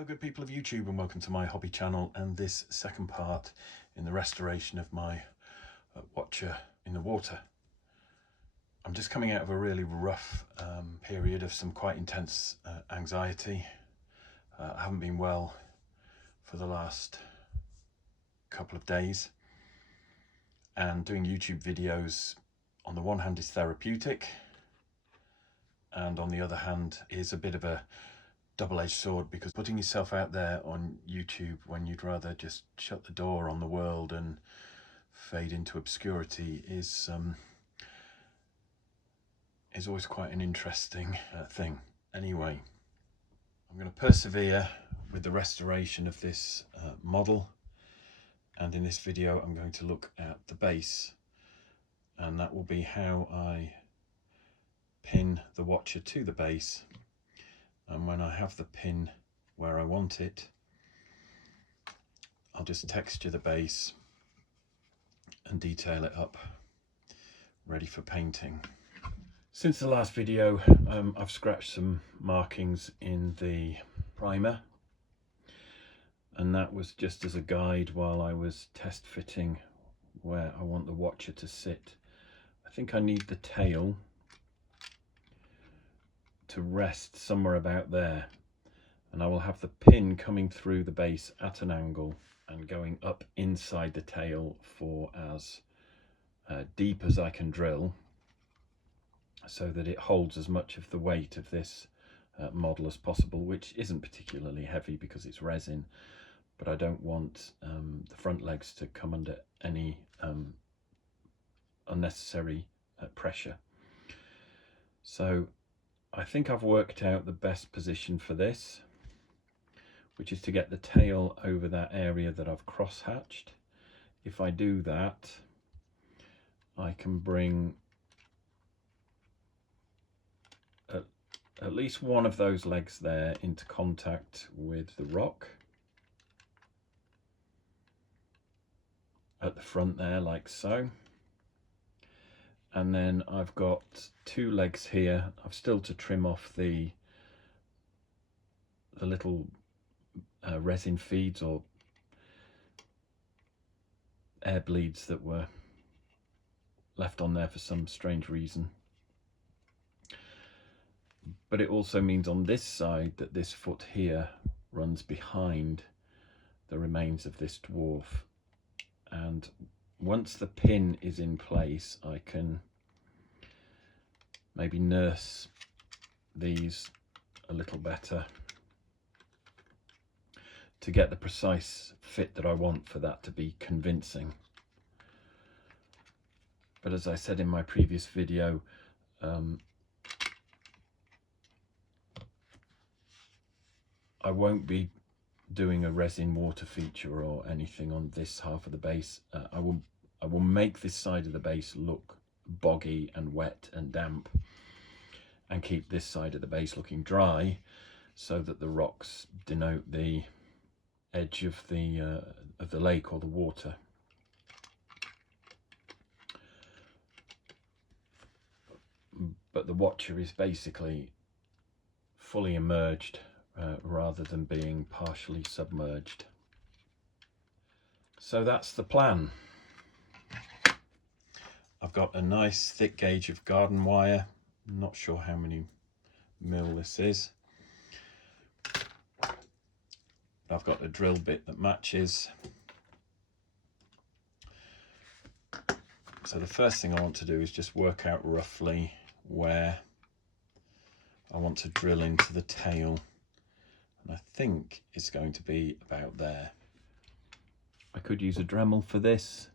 Hello good people of YouTube, and welcome to my hobby channel and this second part in the restoration of my watcher in the water. I'm just coming out of a really rough period of some quite intense anxiety. I haven't been well for the last couple of days, and doing YouTube videos on the one hand is therapeutic, and on the other hand is a bit of a double-edged sword, because putting yourself out there on YouTube when you'd rather just shut the door on the world and fade into obscurity is always quite an interesting thing. Anyway, I'm going to persevere with the restoration of this model, and in this video I'm going to look at the base, and that will be how I pin the watcher to the base. And when I have the pin where I want it, I'll just texture the base and detail it up, ready for painting. Since the last video, I've scratched some markings in the primer, and that was just as a guide while I was test fitting where I want the watcher to sit. I think I need the tail to rest somewhere about there, and I will have the pin coming through the base at an angle and going up inside the tail for as deep as I can drill, so that it holds as much of the weight of this model as possible, which isn't particularly heavy because it's resin, but I don't want the front legs to come under any unnecessary pressure. So I think I've worked out the best position for this, which is to get the tail over that area that I've cross-hatched. If I do that, I can bring at least one of those legs there into contact with the rock at the front there, like so. And then I've got two legs here. I've still to trim off the little resin feeds or air bleeds that were left on there for some strange reason. But it also means on this side that this foot here runs behind the remains of this dwarf, and once the pin is in place, I can maybe nurse these a little better to get the precise fit that I want for that to be convincing. But as I said in my previous video, I won't be doing a resin water feature or anything on this half of the base. I will make this side of the base look boggy and wet and damp, and keep this side of the base looking dry, so that the rocks denote the edge of the lake or the water. But the watcher is basically fully immersed rather than being partially submerged. So that's the plan. I've got a nice thick gauge of garden wire. I'm not sure how many mil this is. I've got a drill bit that matches. So the first thing I want to do is just work out roughly where I want to drill into the tail, and I think it's going to be about there. I could use a Dremel for this,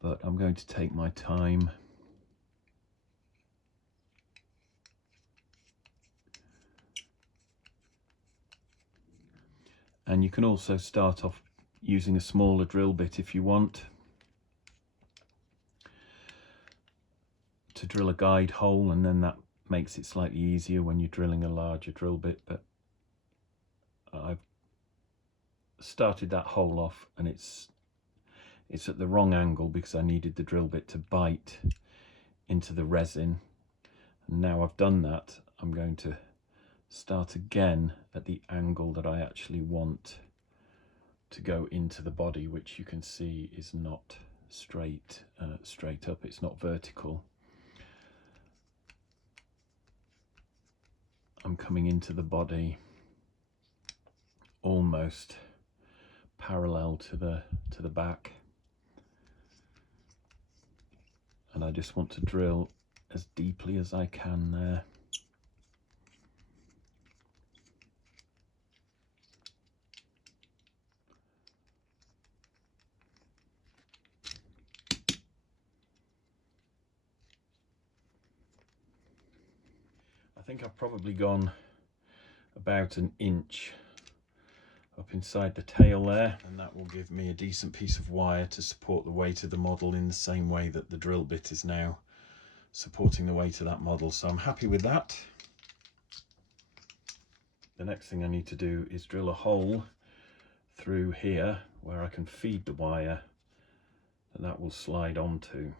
but I'm going to take my time. And you can also start off using a smaller drill bit if you want to drill a guide hole, and then that makes it slightly easier when you're drilling a larger drill bit. But I've started that hole off, and it's at the wrong angle because I needed the drill bit to bite into the resin. And now I've done that, I'm going to start again at the angle that I actually want to go into the body, which you can see is not straight up, it's not vertical. I'm coming into the body almost parallel to the back, and I just want to drill as deeply as I can there. I think I've probably gone about an inch up inside the tail there, and that will give me a decent piece of wire to support the weight of the model in the same way that the drill bit is now supporting the weight of that model. So I'm happy with that. The next thing I need to do is drill a hole through here where I can feed the wire that will slide onto.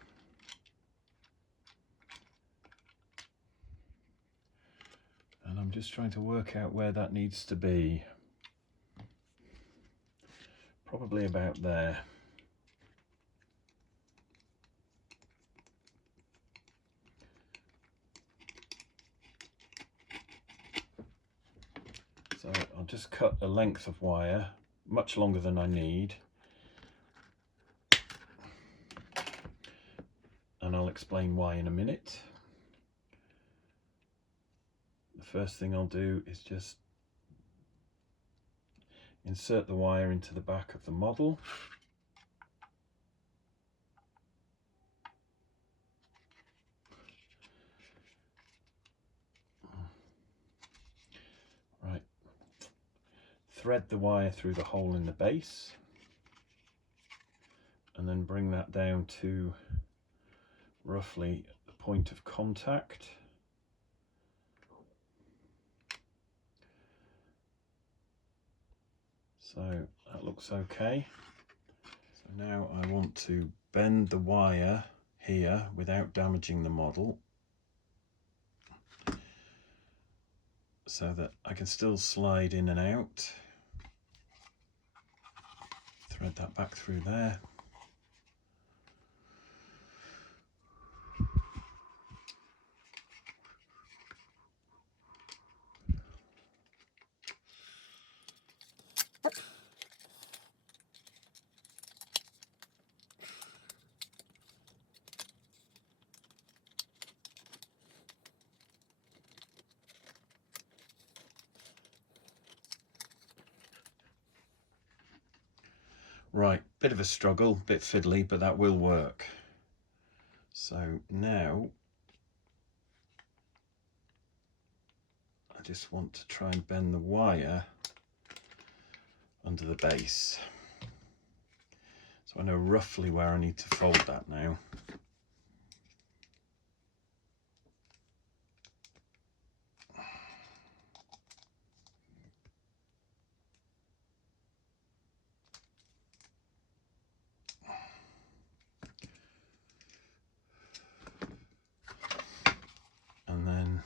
And I'm just trying to work out where that needs to be. Probably about there. So I'll just cut a length of wire, much longer than I need. And I'll explain why in a minute. The first thing I'll do is just insert the wire into the back of the model. Right. Thread the wire through the hole in the base, and then bring that down to roughly the point of contact. So that looks okay. So now I want to bend the wire here without damaging the model, so that I can still slide in and out. Thread that back through there. Right, bit of a struggle, bit fiddly, but that will work. So now I just want to try and bend the wire under the base. So I know roughly where I need to fold that now. And then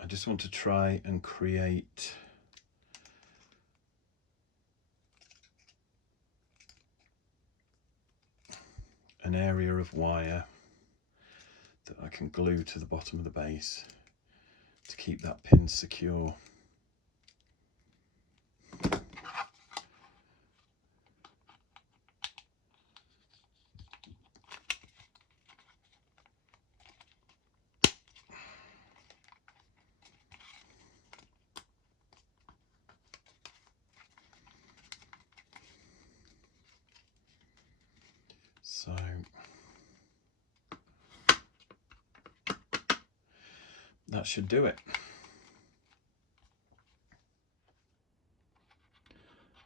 I just want to try and create an area of wire that I can glue to the bottom of the base to keep that pin secure. So that should do it.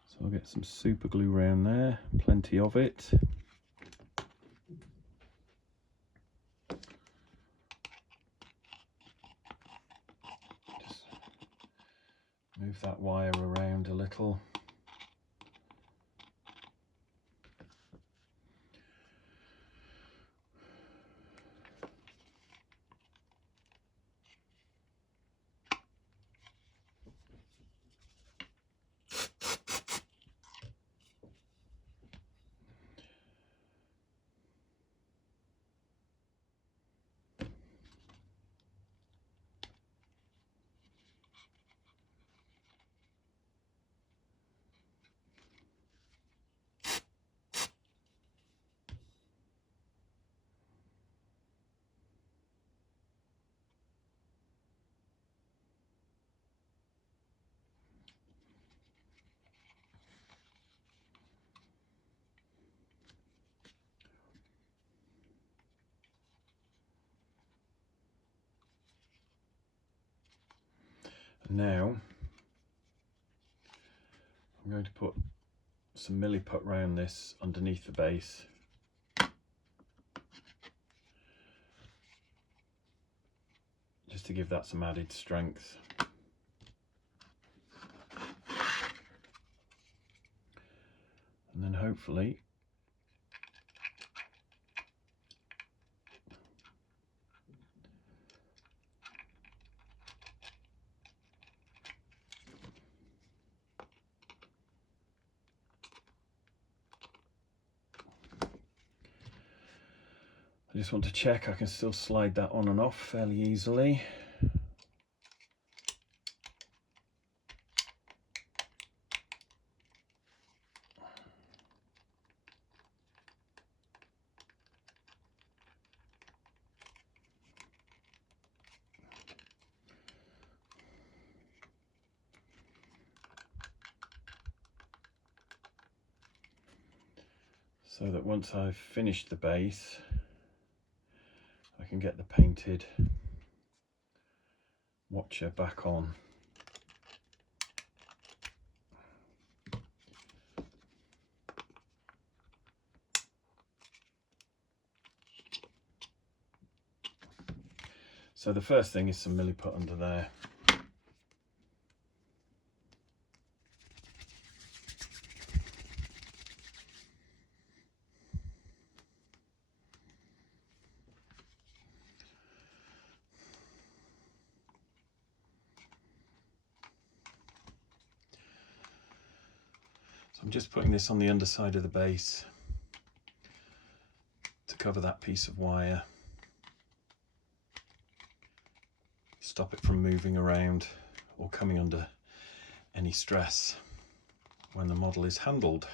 So I'll get some super glue around there, plenty of it. Just move that wire around a little. Now I'm going to put some milliput round this underneath the base, just to give that some added strength. And then hopefully I just want to check I can still slide that on and off fairly easily. So that once I've finished the base, I can get the painted watcher back on. So the first thing is some milliput under there. So I'm just putting this on the underside of the base to cover that piece of wire, stop it from moving around or coming under any stress when the model is handled.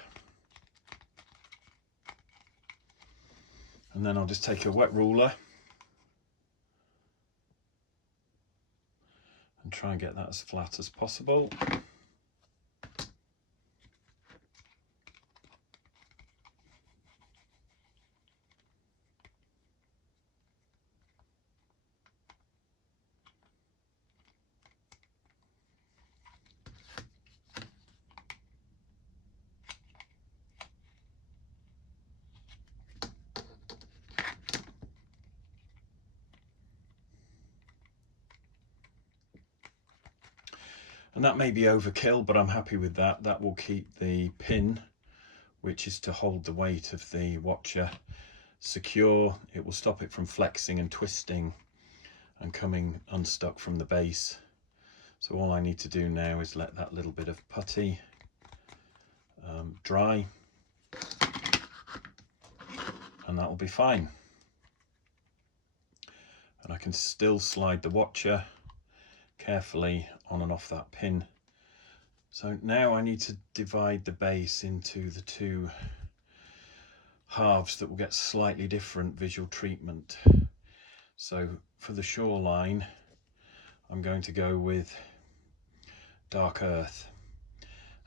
And then I'll just take a wet ruler and try and get that as flat as possible. And that may be overkill, but I'm happy with that. That will keep the pin, which is to hold the weight of the watcher, secure. It will stop it from flexing and twisting and coming unstuck from the base. So all I need to do now is let that little bit of putty dry, and that will be fine. And I can still slide the watcher carefully on and off that pin. So now I need to divide the base into the two halves that will get slightly different visual treatment. So for the shoreline, I'm going to go with dark earth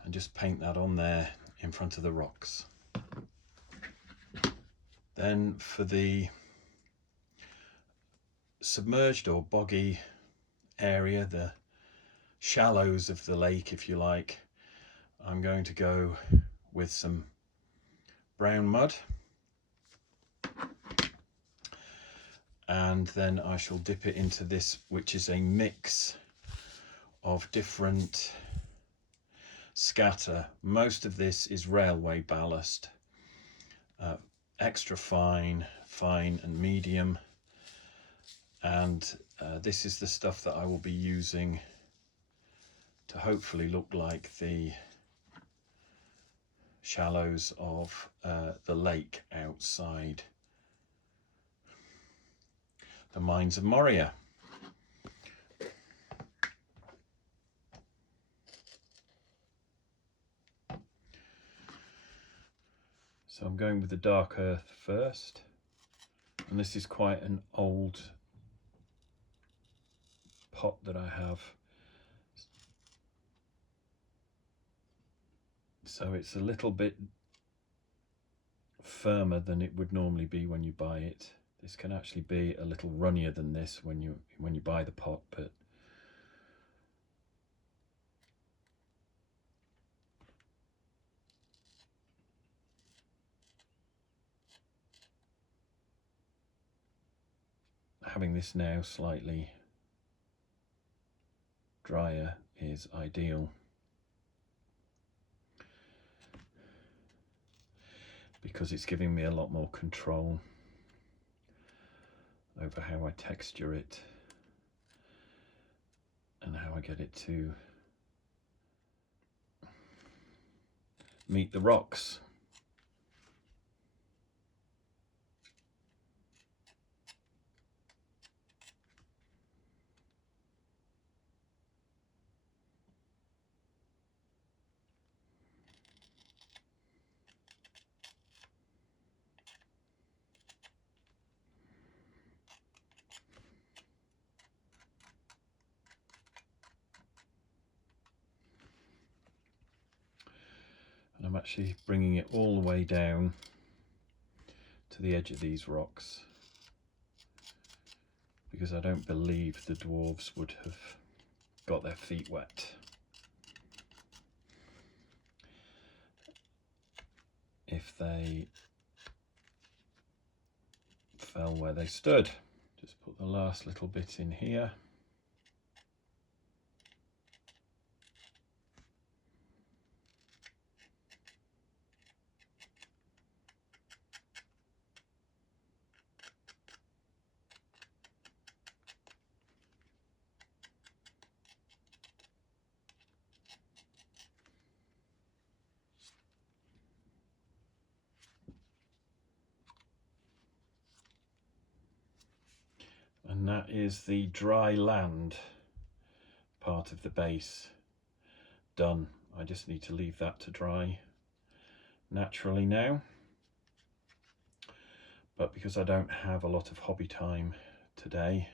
and just paint that on there in front of the rocks. Then for the submerged or boggy area, the shallows of the lake, if you like, I'm going to go with some brown mud, and then I shall dip it into this, which is a mix of different scatter. Most of this is railway ballast, extra fine, fine and medium, and this is the stuff that I will be using to hopefully look like the shallows of the lake outside the mines of Moria. So I'm going with the dark earth first, and this is quite an old pot that I have, so it's a little bit firmer than it would normally be when you buy it. This can actually be a little runnier than this when you buy the pot, but having this now slightly drier is ideal, because it's giving me a lot more control over how I texture it and how I get it to meet the rocks. And I'm actually bringing it all the way down to the edge of these rocks, because I don't believe the dwarves would have got their feet wet if they fell where they stood. Just put the last little bit in here. And that is the dry land part of the base done. I just need to leave that to dry naturally now. But because I don't have a lot of hobby time today,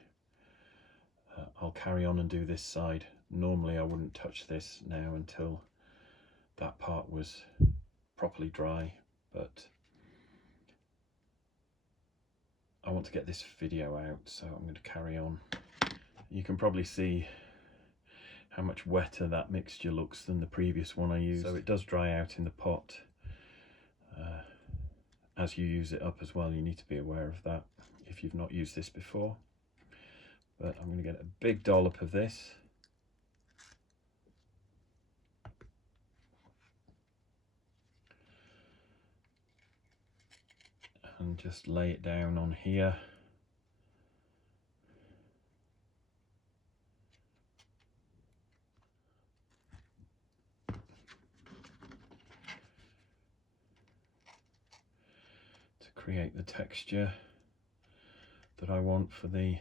I'll carry on and do this side. Normally I wouldn't touch this now until that part was properly dry, but I want to get this video out, so I'm going to carry on. You can probably see how much wetter that mixture looks than the previous one I used. So it does dry out in the pot as you use it up as well. You need to be aware of that if you've not used this before. But I'm going to get a big dollop of this. And just lay it down on here. To create the texture that I want for the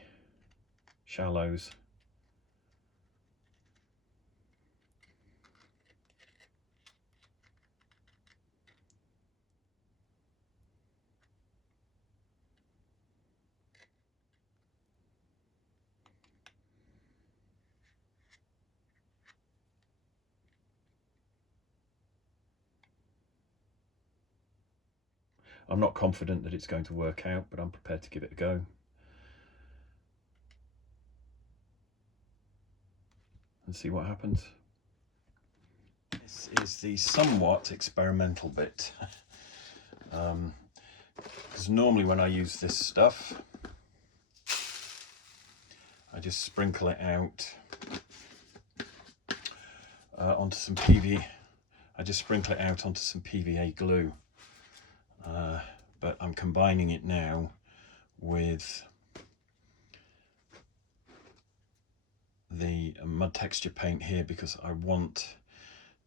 shallows. I'm not confident that it's going to work out, but I'm prepared to give it a go. And see what happens. This is the somewhat experimental bit. Because normally when I use this stuff, I just sprinkle it out onto some PVA. I just sprinkle it out onto some PVA glue. But I'm combining it now with the mud texture paint here, because I want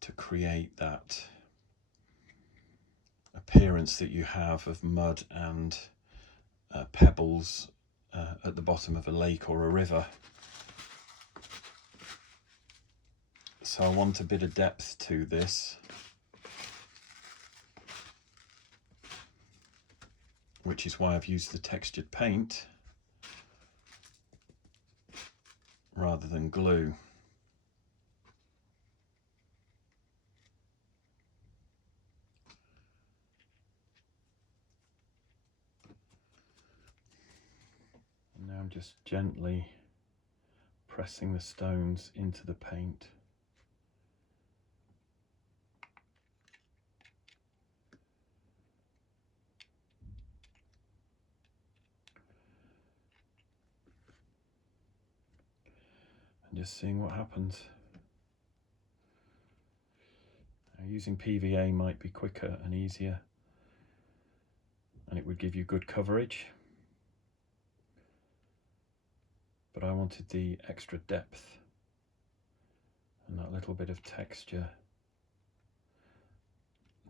to create that appearance that you have of mud and pebbles at the bottom of a lake or a river. So I want a bit of depth to this, which is why I've used the textured paint rather than glue. And now I'm just gently pressing the stones into the paint. and just seeing what happens. Now, using PVA might be quicker and easier, and it would give you good coverage, but I wanted the extra depth and that little bit of texture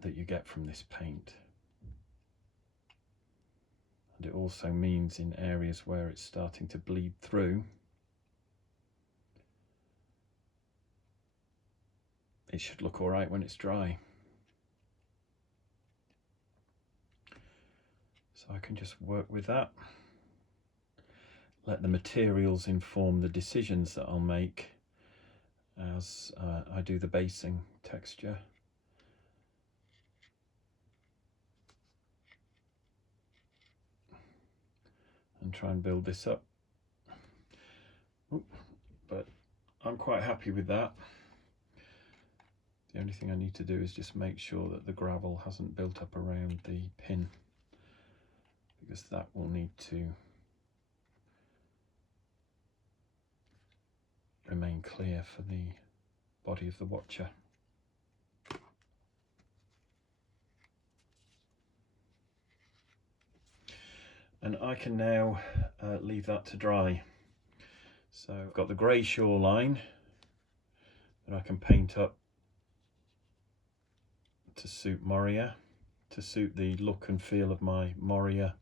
that you get from this paint. And it also means in areas where it's starting to bleed through, it should look all right when it's dry. So I can just work with that, let the materials inform the decisions that I'll make as I do the basing texture. And try and build this up. But I'm quite happy with that. The only thing I need to do is just make sure that the gravel hasn't built up around the pin, because that will need to remain clear for the body of the watcher. And I can now leave that to dry. So I've got the grey shoreline that I can paint up to suit Moria, to suit the look and feel of my Moria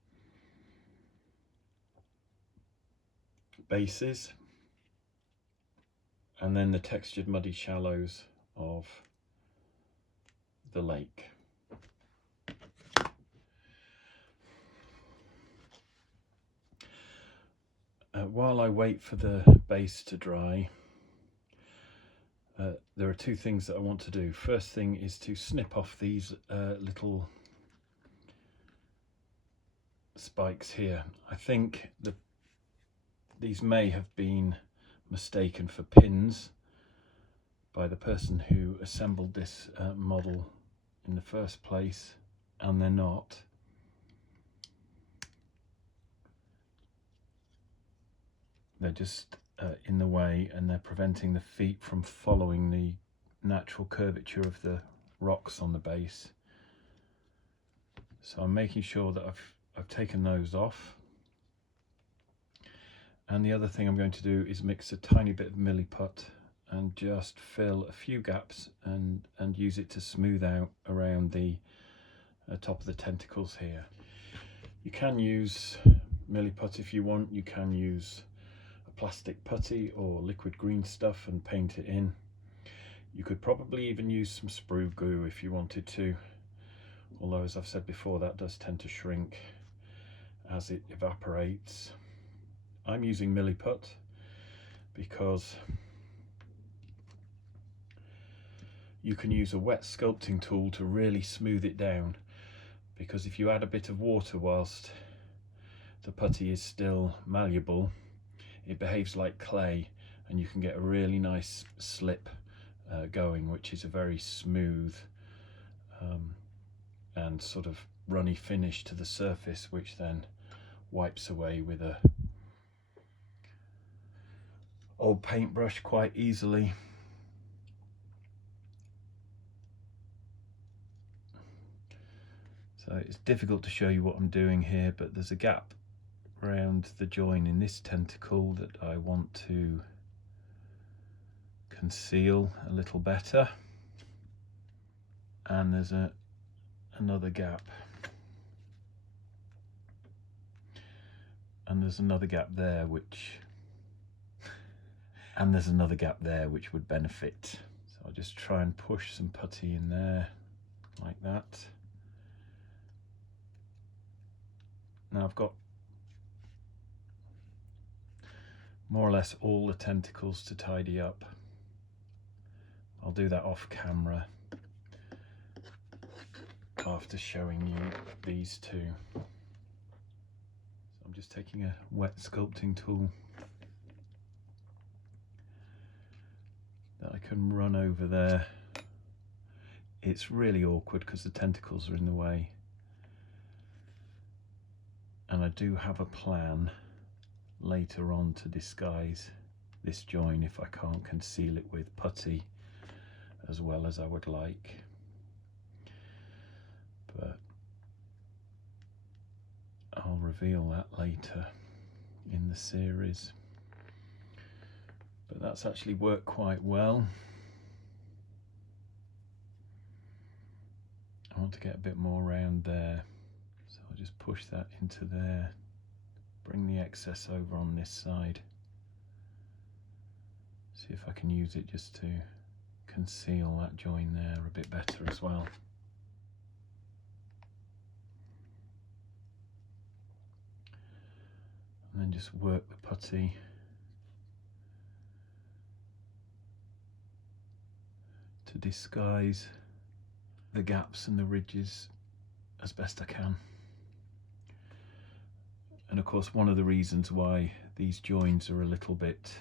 bases. And then the textured muddy shallows of the lake. While I wait for the base to dry, there are two things that I want to do. First thing is to snip off these little spikes here. I think that these may have been mistaken for pins by the person who assembled this model in the first place, and they're not. They're just in the way, and they're preventing the feet from following the natural curvature of the rocks on the base. So I'm making sure that I've taken those off. And the other thing I'm going to do is mix a tiny bit of milliput and just fill a few gaps and use it to smooth out around the top of the tentacles here. You can use milliput if you want. You can use plastic putty or liquid green stuff and paint it in. You could probably even use some sprue glue if you wanted to, although as I've said before, that does tend to shrink as it evaporates. I'm using milliput because you can use a wet sculpting tool to really smooth it down, because if you add a bit of water whilst the putty is still malleable, it behaves like clay, and you can get a really nice slip going, which is a very smooth and sort of runny finish to the surface, which then wipes away with a old paintbrush quite easily. So it's difficult to show you what I'm doing here, but there's a gap around the join in this tentacle that I want to conceal a little better, and there's another gap, and there's another gap there which would benefit. So I'll just try and push some putty in there like that. Now I've got more or less all the tentacles to tidy up. I'll do that off camera after showing you these two. So I'm just taking a wet sculpting tool that I can run over there. It's really awkward because the tentacles are in the way, and I do have a plan later on to disguise this join if I can't conceal it with putty as well as I would like. But I'll reveal that later in the series. But that's actually worked quite well. I want to get a bit more around there, so I'll just push that into there, bring the excess over on this side, see if I can use it just to conceal that join there a bit better as well. And then just work the putty to disguise the gaps and the ridges as best I can. And of course, one of the reasons why these joins are a little bit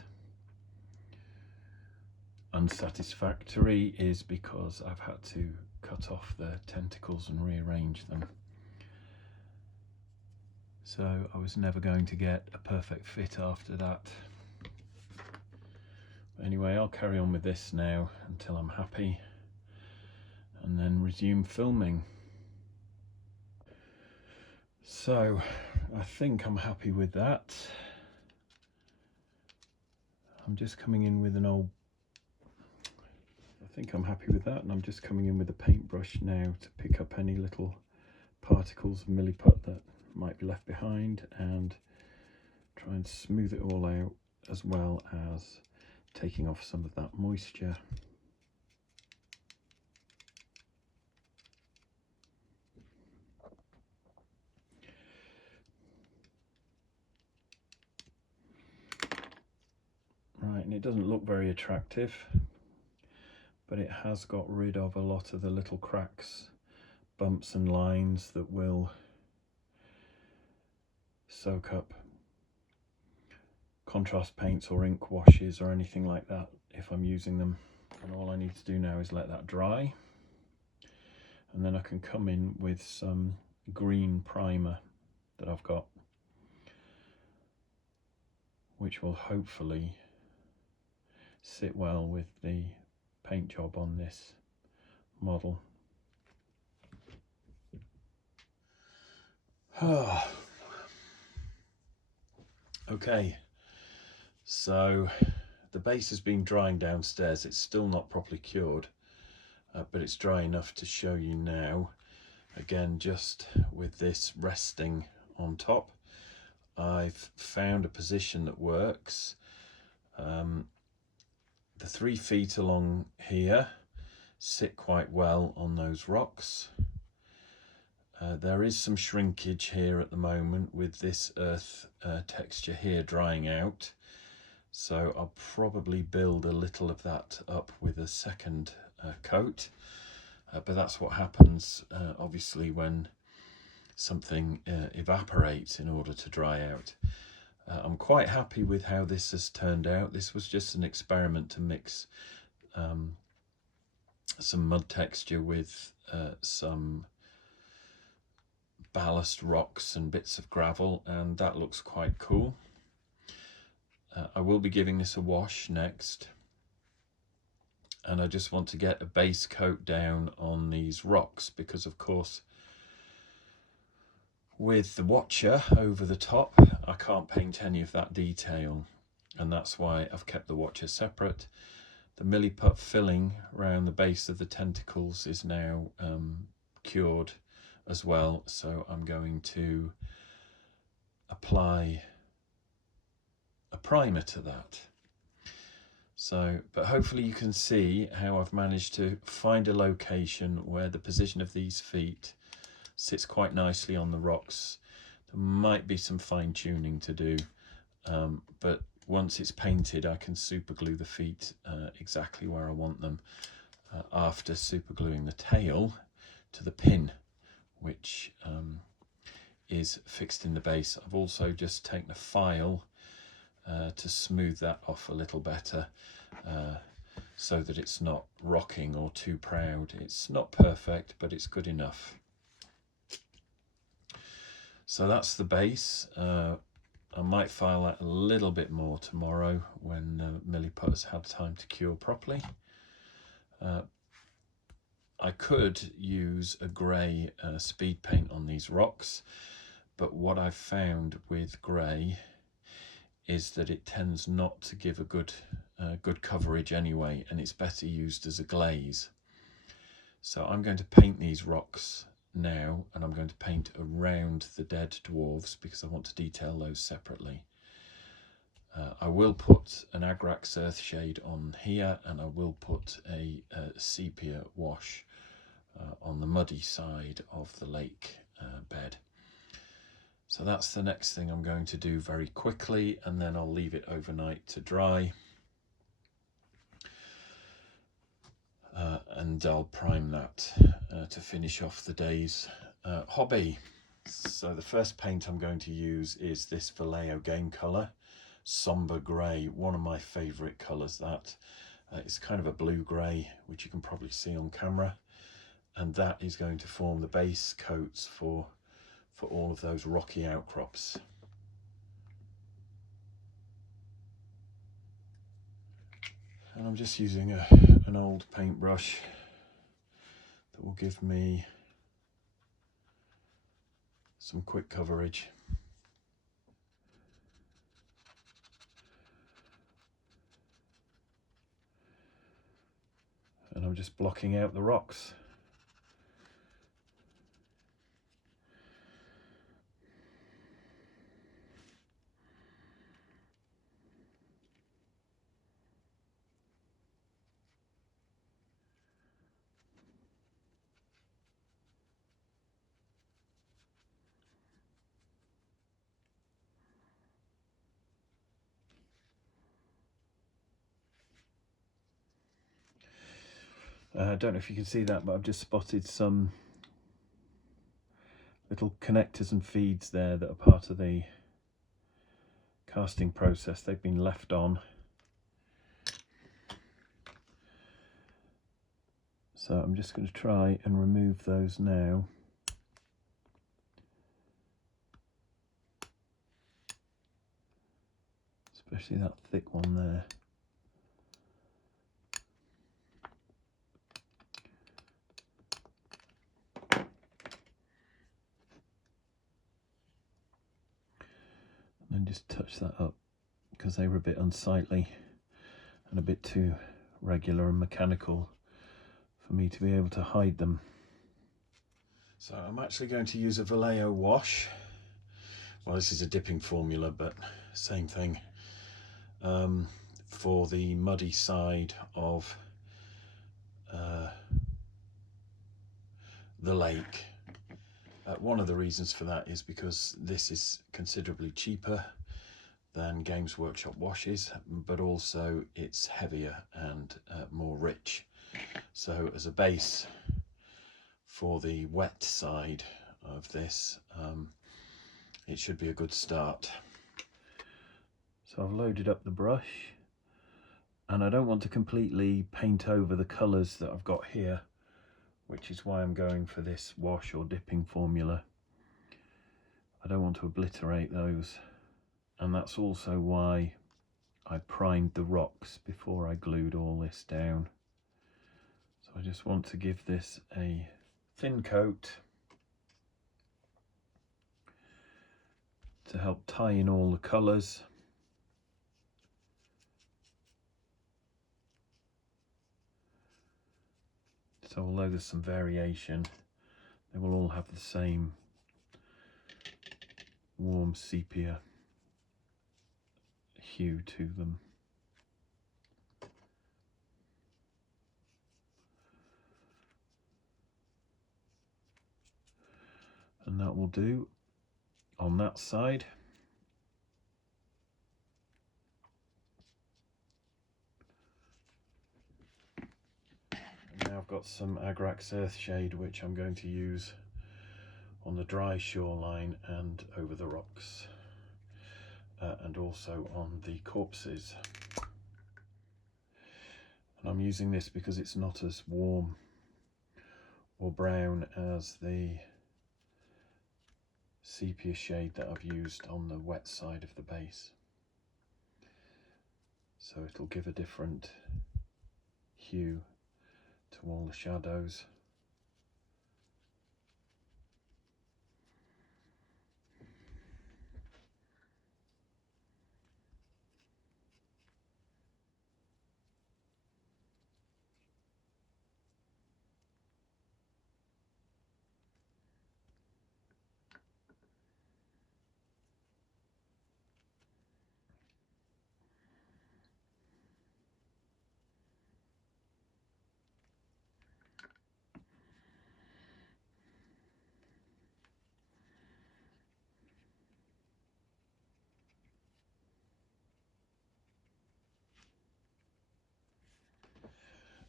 unsatisfactory is because I've had to cut off the tentacles and rearrange them. So I was never going to get a perfect fit after that. Anyway, I'll carry on with this now until I'm happy, and then resume filming. So I think I'm happy with that. I'm just coming in with an old, I think I'm happy with that, and I'm just coming in with a paintbrush now to pick up any little particles of milliput that might be left behind and try and smooth it all out, as well as taking off some of that moisture. Right, and it doesn't look very attractive, but it has got rid of a lot of the little cracks, bumps and lines that will soak up contrast paints or ink washes or anything like that if I'm using them. And all I need to do now is let that dry, and then I can come in with some green primer that I've got, which will hopefully sit well with the paint job on this model. Okay, so the base has been drying downstairs. It's still not properly cured, but it's dry enough to show you now. Again, just with this resting on top, I've found a position that works. The 3 feet along here sit quite well on those rocks. There is some shrinkage here at the moment with this earth texture here drying out, so I'll probably build a little of that up with a second coat, but that's what happens obviously when something evaporates in order to dry out. I'm quite happy with how this has turned out. This was just an experiment to mix some mud texture with some ballast rocks and bits of gravel, and that looks quite cool. I will be giving this a wash next, and I just want to get a base coat down on these rocks because, of course, with the watcher over the top, I can't paint any of that detail, and that's why I've kept the watcher separate. The milliput filling around the base of the tentacles is now cured as well, so I'm going to apply a primer to that. So, but hopefully you can see how I've managed to find a location where the position of these feet sits quite nicely on the rocks. There might be some fine tuning to do, but once it's painted I can super glue the feet exactly where I want them, after super gluing the tail to the pin, which is fixed in the base. I've also just taken a file to smooth that off a little better, so that it's not rocking or too proud. It's not perfect, but it's good enough. So that's the base. I might file that a little bit more tomorrow when Milliput's had time to cure properly. I could use a grey speed paint on these rocks, but what I've found with grey is that it tends not to give a good coverage anyway, and it's better used as a glaze. So I'm going to paint these rocks now, and I'm going to paint around the dead dwarves because I want to detail those separately. I will put an Agrax Earthshade on here, and I will put a sepia wash on the muddy side of the lake bed. So that's the next thing I'm going to do very quickly, and then I'll leave it overnight to dry. And I'll prime that to finish off the day's hobby. So the first paint I'm going to use is this Vallejo game colour, Somber Grey, one of my favourite colours. That it's kind of a blue grey, which you can probably see on camera, and that is going to form the base coats for all of those rocky outcrops. And I'm just using an old paintbrush that will give me some quick coverage. And I'm just blocking out the rocks. I don't know if you can see that, but I've just spotted some little connectors and feeds there that are part of the casting process. They've been left on. So I'm just going to try and remove those now. Especially that thick one there. And just touch that up because they were a bit unsightly and a bit too regular and mechanical for me to be able to hide them. So I'm actually going to use a Vallejo wash. Well, this is a dipping formula, but same thing, for the muddy side of the lake. One of the reasons for that is because this is considerably cheaper than Games Workshop washes, but also it's heavier and more rich. So as a base for the wet side of this, it should be a good start. So I've loaded up the brush, and I don't want to completely paint over the colours that I've got here, which is why I'm going for this wash or dipping formula. I don't want to obliterate those, and that's also why I primed the rocks before I glued all this down. So I just want to give this a thin coat to help tie in all the colours. So although there's some variation, they will all have the same warm sepia hue to them. And that will do on that side. And now I've got some Agrax Earthshade, which I'm going to use on the dry shoreline and over the rocks, and also on the corpses. And I'm using this because it's not as warm or brown as the sepia shade that I've used on the wet side of the base. So it'll give a different hue to all the shadows.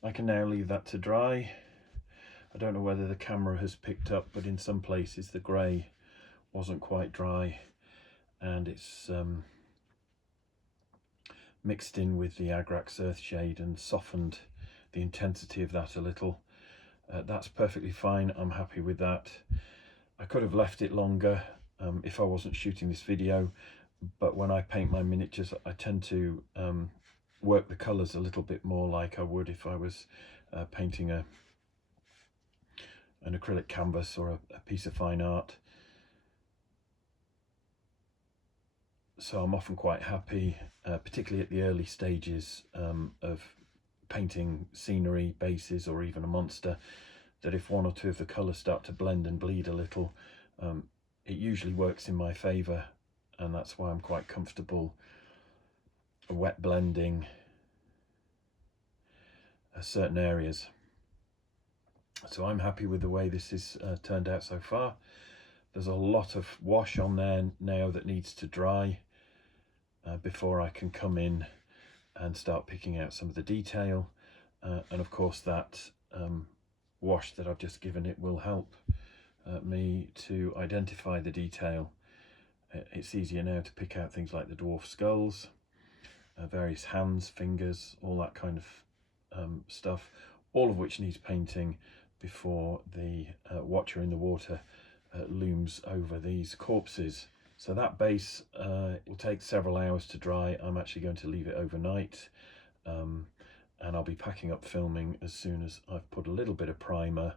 I can now leave that to dry. I don't know whether the camera has picked up, but in some places the grey wasn't quite dry, and it's mixed in with the Agrax Earthshade and softened the intensity of that a little. That's perfectly fine. I'm happy with that. I could have left it longer if I wasn't shooting this video, but when I paint my miniatures I tend to work the colours a little bit more like I would if I was painting an acrylic canvas or a piece of fine art. So I'm often quite happy, particularly at the early stages of painting scenery, bases, or even a monster, that if one or two of the colours start to blend and bleed a little, it usually works in my favour, and that's why I'm quite comfortable wet blending certain areas. So I'm happy with the way this is turned out so far. There's a lot of wash on there now that needs to dry before I can come in and start picking out some of the detail, and of course that wash that I've just given it will help me to identify the detail. It's easier now to pick out things like the dwarf skulls, various hands, fingers, all that kind of stuff, all of which needs painting before the Watcher in the Water looms over these corpses. So that base will take several hours to dry. I'm actually going to leave it overnight, and I'll be packing up filming as soon as I've put a little bit of primer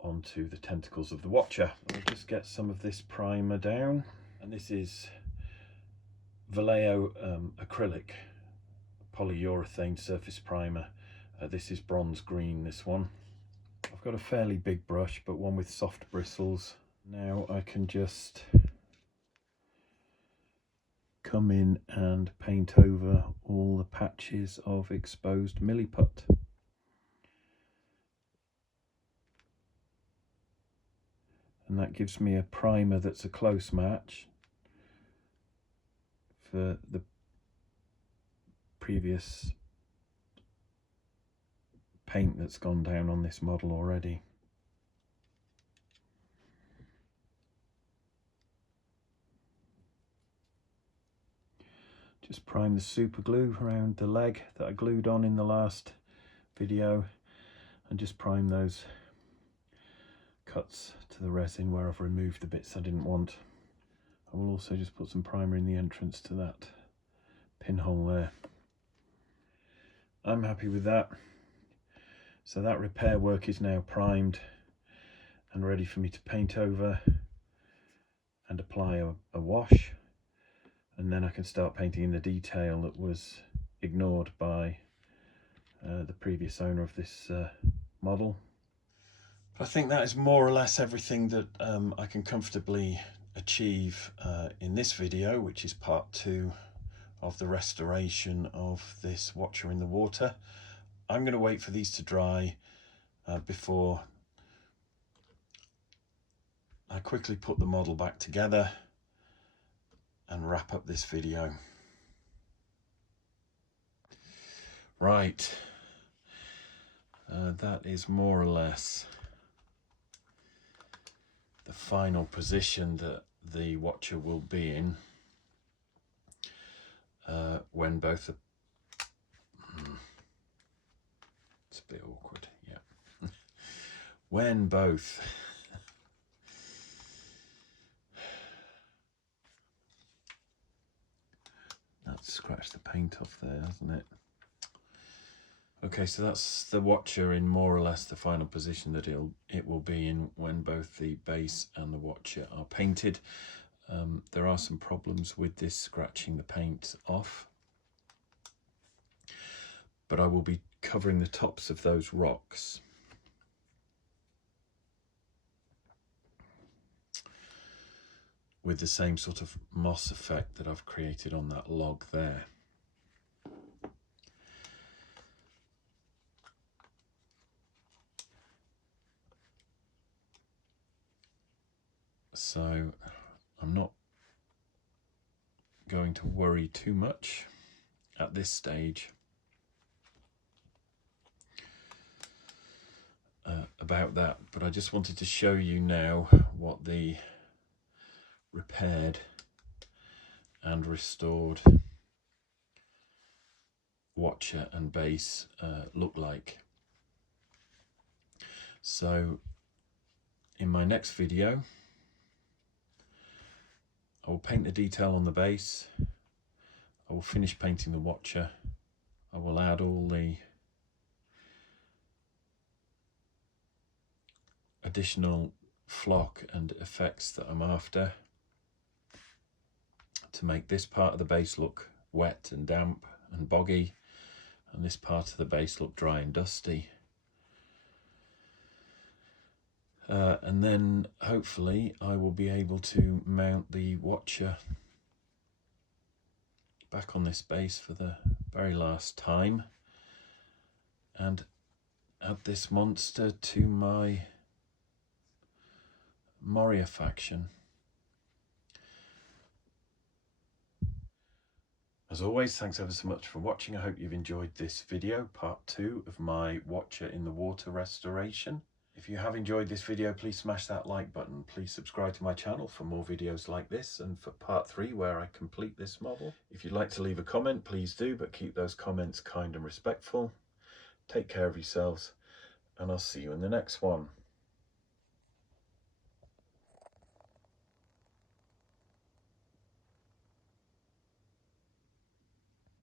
onto the tentacles of the Watcher. I'll just get some of this primer down, and this is Vallejo acrylic polyurethane surface primer. This is bronze green, this one. I've got a fairly big brush, but one with soft bristles. Now I can just come in and paint over all the patches of exposed milliput. And that gives me a primer that's a close match for the previous paint that's gone down on this model already. Just prime the super glue around the leg that I glued on in the last video, and just prime those cuts to the resin where I've removed the bits I didn't want. I will also just put some primer in the entrance to that pinhole there. I'm happy with that. So that repair work is now primed and ready for me to paint over and apply a wash, and then I can start painting in the detail that was ignored by the previous owner of this model. But I think that is more or less everything that I can comfortably achieve in this video, which is part 2 of the restoration of this Watcher in the Water. I'm going to wait for these to dry before I quickly put the model back together and wrap up this video. Right, that is more or less the final position that the Watcher will be in when both it's a bit awkward, yeah. When both That's scratched the paint off there, hasn't it? Okay, so that's the watcher in more or less the final position that it will be in when both the base and the watcher are painted. There are some problems with this scratching the paint off, but I will be covering the tops of those rocks with the same sort of moss effect that I've created on that log there. So I'm not going to worry too much at this stage about that, but I just wanted to show you now what the repaired and restored watcher and base look like. So in my next video I will paint the detail on the base, I will finish painting the watcher, I will add all the additional flock and effects that I'm after to make this part of the base look wet and damp and boggy, and this part of the base look dry and dusty. And then hopefully I will be able to mount the watcher back on this base for the very last time and add this monster to my Moria faction. As always, thanks ever so much for watching. I hope you've enjoyed this video, part 2 of my watcher in the water restoration. If you have enjoyed this video, please smash that like button. Please subscribe to my channel for more videos like this and for part 3 where I complete this model. If you'd like to leave a comment, please do, but keep those comments kind and respectful. Take care of yourselves, and I'll see you in the next one.